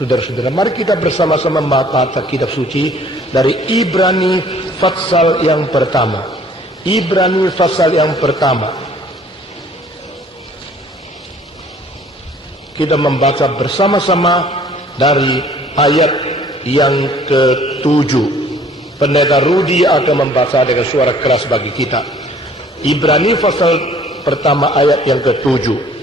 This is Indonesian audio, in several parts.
Saudara-saudara, mari kita bersama-sama membaca kitab suci dari Ibrani pasal yang pertama. Ibrani pasal yang pertama. Kita membaca bersama-sama dari ayat yang ke-7. Pendeta Rudi akan membaca dengan suara keras bagi kita. Ibrani pasal pertama ayat yang ke-7.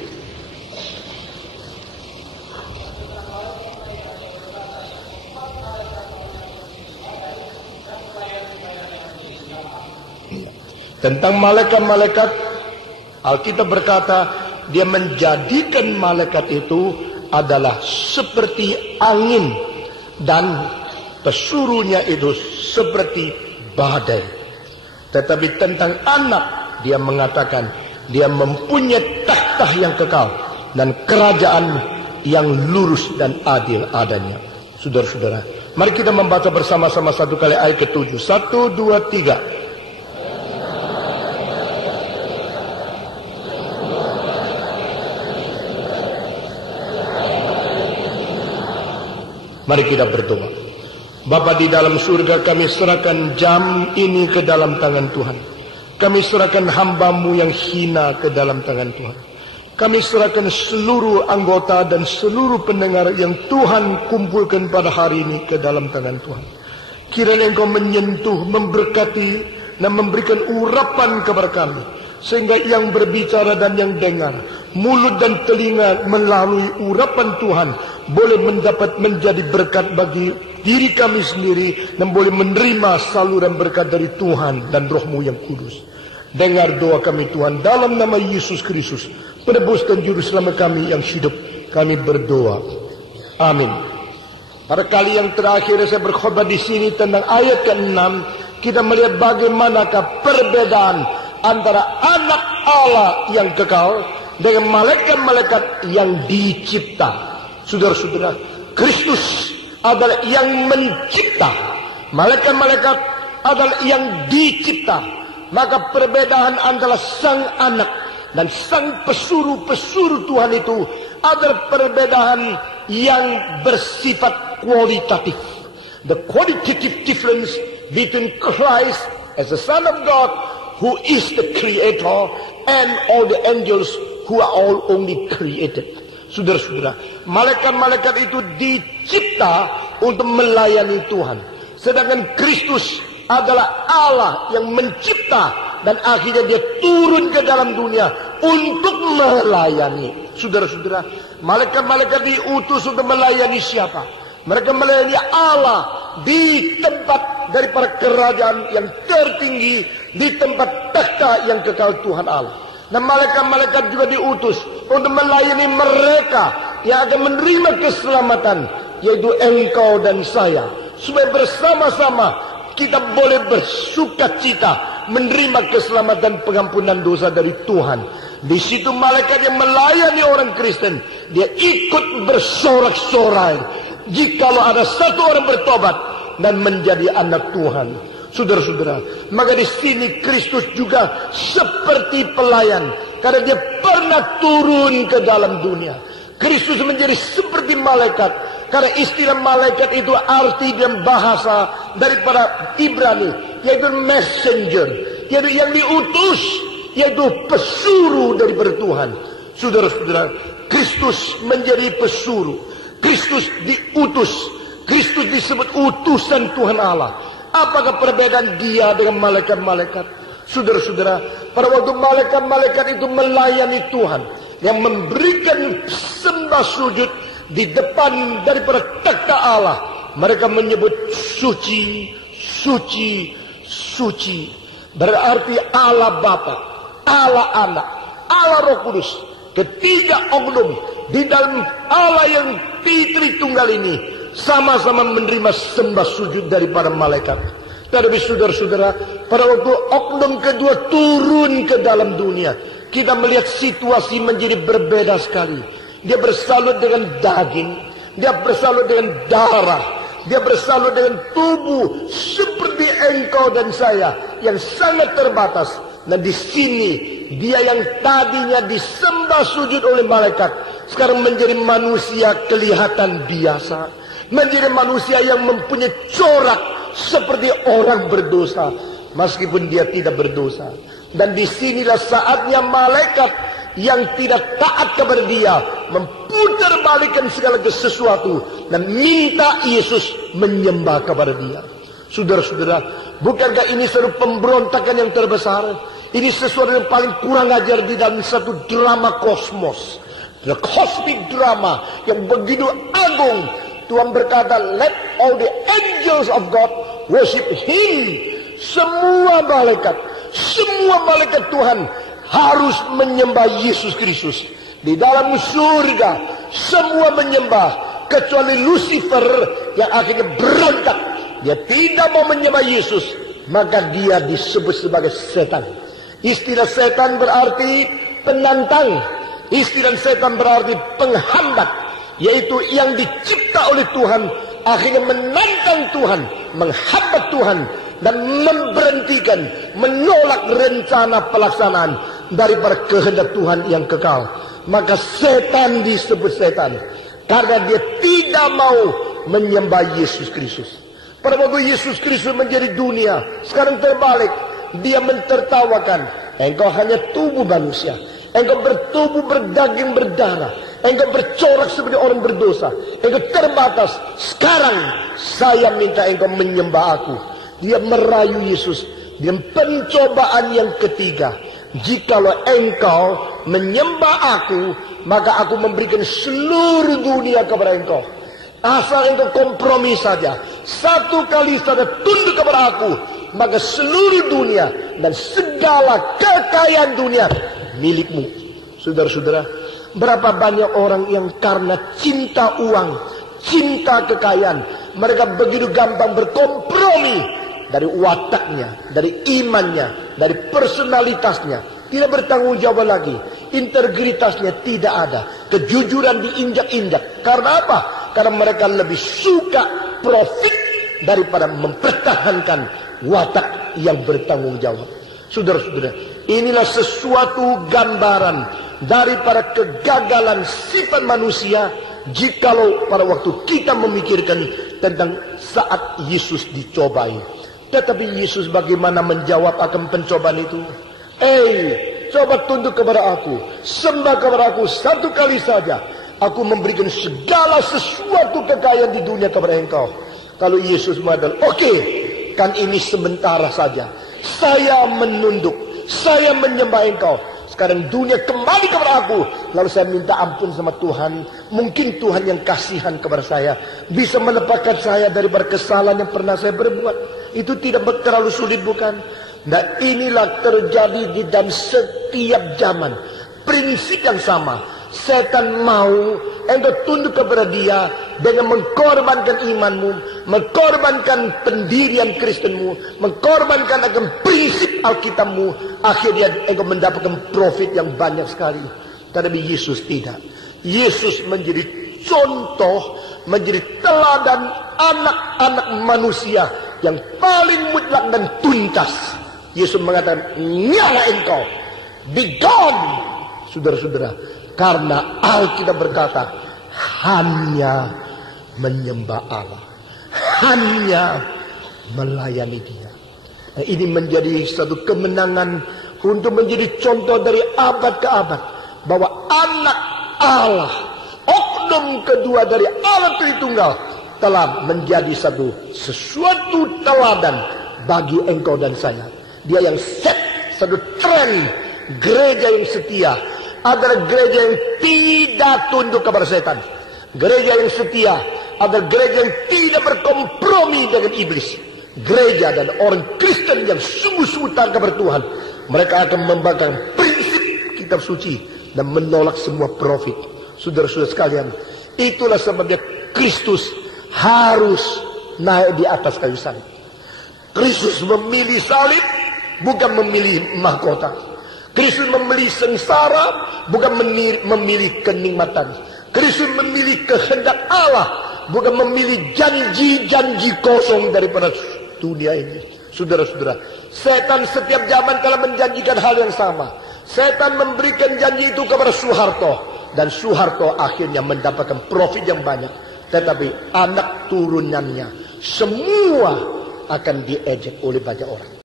Tentang malaikat-malaikat, Alkitab berkata, dia menjadikan malaikat itu adalah seperti angin dan pesuruhnya itu seperti badai. Tetapi tentang anak, dia mengatakan dia mempunyai takhta yang kekal dan kerajaan yang lurus dan adil adanya. Saudara-saudara, mari kita membaca bersama-sama satu kali ayat ke-7. 1, 2, 3. Mari kita berdoa. Bapa di dalam surga, kami serahkan jam ini ke dalam tangan Tuhan. Kami serahkan hamba-Mu yang hina ke dalam tangan Tuhan. Kami serahkan seluruh anggota dan seluruh pendengar yang Tuhan kumpulkan pada hari ini ke dalam tangan Tuhan. Kiranya Engkau menyentuh, memberkati, dan memberikan urapan kepada kami. Sehingga yang berbicara dan yang dengar, mulut dan telinga melalui urapan Tuhan boleh mendapat menjadi berkat bagi diri kami sendiri dan boleh menerima saluran berkat dari Tuhan dan Roh-Mu yang kudus. Dengar doa kami Tuhan, dalam nama Yesus Kristus, penebus dan juru selamat kami yang hidup, kami berdoa. Amin. Pada kali yang terakhir saya berkhotbah di sini tentang ayat ke-6, kita melihat bagaimanakah perbedaan antara anak Allah yang kekal dengan malaikat-malaikat yang dicipta. Saudara-saudara, Kristus adalah yang mencipta, malaikat-malaikat adalah yang dicipta. Maka perbedaan antara sang anak dan sang pesuruh-pesuruh Tuhan itu adalah perbedaan yang bersifat kualitatif. The qualitative difference between Christ as the Son of God, who is the Creator, and all the angels who are all only created. Saudara-saudara, malaikat-malaikat itu dicipta untuk melayani Tuhan. Sedangkan Kristus adalah Allah yang mencipta dan akhirnya dia turun ke dalam dunia untuk melayani. Saudara-saudara, malaikat-malaikat diutus untuk melayani siapa? Mereka melayani Allah di tempat daripada kerajaan yang tertinggi, di tempat takhta yang kekal Tuhan Allah. Dan malaikat-malaikat juga diutus untuk melayani mereka yang akan menerima keselamatan, yaitu engkau dan saya, supaya bersama-sama kita boleh bersukacita menerima keselamatan pengampunan dosa dari Tuhan. Di situ malaikat yang melayani orang Kristen, dia ikut bersorak-sorai jikalau ada satu orang bertobat dan menjadi anak Tuhan. Saudara-saudara, maka di sini Kristus juga seperti pelayan, karena dia pernah turun ke dalam dunia. Kristus menjadi seperti malaikat, karena istilah malaikat itu arti dan bahasa daripada Ibrani, yaitu messenger, yaitu yang diutus, yaitu pesuruh daripada Tuhan. Saudara-saudara, Kristus menjadi pesuruh, Kristus diutus, Kristus disebut utusan Tuhan Allah. Apakah perbedaan dia dengan malaikat-malaikat? Saudara-saudara, pada waktu malaikat-malaikat itu melayani Tuhan, yang memberikan sembah sujud di depan daripada takhta Allah, mereka menyebut suci, suci, suci. Berarti Allah Bapa, Allah Anak, Allah Roh Kudus, ketiga oknum di dalam Allah yang Tritunggal ini sama-sama menerima sembah sujud daripada malaikat. Tetapi saudara-saudara, pada waktu oknum kedua turun ke dalam dunia, kita melihat situasi menjadi berbeda sekali. Dia bersalut dengan daging, dia bersalut dengan darah, dia bersalut dengan tubuh seperti engkau dan saya yang sangat terbatas. Dan di sini dia yang tadinya disembah sujud oleh malaikat, sekarang menjadi manusia kelihatan biasa, menjadi manusia yang mempunyai corak seperti orang berdosa, meskipun dia tidak berdosa. Dan disinilah saatnya malaikat yang tidak taat kepada dia memutarbalikkan segala sesuatu dan minta Yesus menyembah kepada dia. Saudara-saudara, bukankah ini satu pemberontakan yang terbesar? Ini sesuatu yang paling kurang ajar di dalam satu drama kosmos, the cosmic drama yang begitu agung. Tuhan berkata, let all the angels of God worship Him. Semua malaikat Tuhan harus menyembah Yesus Kristus. Di dalam surga semua menyembah, kecuali Lucifer yang akhirnya berontak. Dia tidak mau menyembah Yesus, maka dia disebut sebagai setan. Istilah setan berarti penantang, istilah setan berarti penghambat, yaitu yang dicipta oleh Tuhan akhirnya menantang Tuhan, menghambat Tuhan, dan memberhentikan, menolak rencana pelaksanaan daripada kehendak Tuhan yang kekal. Maka setan disebut setan karena dia tidak mau menyembah Yesus Kristus. Pada waktu Yesus Kristus menjadi dunia, sekarang terbalik. Dia mentertawakan, engkau hanya tubuh manusia, engkau bertubuh berdaging berdarah, engkau bercorak seperti orang berdosa, engkau terbatas. Sekarang saya minta engkau menyembah aku. Dia merayu Yesus dengan pencobaan yang ketiga. Jikalau engkau menyembah aku, maka aku memberikan seluruh dunia kepada engkau. Asal engkau kompromi saja, satu kali saja tunduk kepada aku, maka seluruh dunia dan segala kekayaan dunia milikmu. Saudara-saudara, berapa banyak orang yang karena cinta uang, cinta kekayaan, mereka begitu gampang berkompromi dari wataknya, dari imannya, dari personalitasnya. Tidak bertanggung jawab lagi, integritasnya tidak ada, kejujuran diinjak-injak. Karena apa? Karena mereka lebih suka profit daripada mempertahankan watak yang bertanggung jawab. Saudara-saudara, inilah sesuatu gambaran daripada kegagalan sifat manusia. Jikalau pada waktu kita memikirkan tentang saat Yesus dicobai. Tetapi Yesus bagaimana menjawab akan pencobaan itu? Coba tunduk kepada aku, sembah kepada aku satu kali saja, aku memberikan segala sesuatu kekayaan di dunia kepada engkau. Kalau Yesus mengatakan, oke, kan ini sementara saja, saya menunduk, saya menyembah engkau. Sekarang dunia kembali kepada aku, lalu saya minta ampun sama Tuhan. Mungkin Tuhan yang kasihan kepada saya bisa melepaskan saya daripada kesalahan yang pernah saya berbuat. Itu tidak terlalu sulit, bukan? Nah, inilah terjadi di dalam setiap zaman. Prinsip yang sama. Setan mau engkau tunduk kepada dia dengan mengkorbankan imanmu, mengkorbankan pendirian Kristenmu, mengkorbankan akan prinsip Alkitabmu. Akhirnya engkau mendapatkan profit yang banyak sekali. Tetapi Yesus tidak. Yesus menjadi contoh, menjadi teladan anak-anak manusia yang paling mutlak dan tuntas. Yesus mengatakan, nyala engkau, be gone. Saudara-saudara, karena Alkitab berkata, hanya menyembah Allah, hanya melayani Dia. Nah, ini menjadi satu kemenangan untuk menjadi contoh dari abad ke abad, bahwa anak Allah, oknum kedua dari Allah Tritunggal, telah menjadi sesuatu teladan bagi engkau dan saya. Dia yang set satu tren gereja yang setia adalah gereja yang tidak tunduk kepada setan. Gereja yang setia adalah gereja yang tidak berkompromi dengan iblis. Gereja dan orang Kristen yang sungguh-sungguh taat kepada Tuhan, mereka akan membangkang prinsip kitab suci dan menolak semua profit. Saudara-saudara sekalian, itulah sebabnya Kristus harus naik di atas kayu salib. Kristus memilih salib, bukan memilih mahkota. Kristus memilih sengsara, bukan memilih kenikmatan. Kristus memilih kehendak Allah, bukan memilih janji-janji kosong daripada dunia ini. Saudara-saudara, setan setiap zaman telah menjanjikan hal yang sama. Setan memberikan janji itu kepada Soeharto. Dan Soeharto akhirnya mendapatkan profit yang banyak. Tetapi anak turunannya semua akan diejek oleh banyak orang.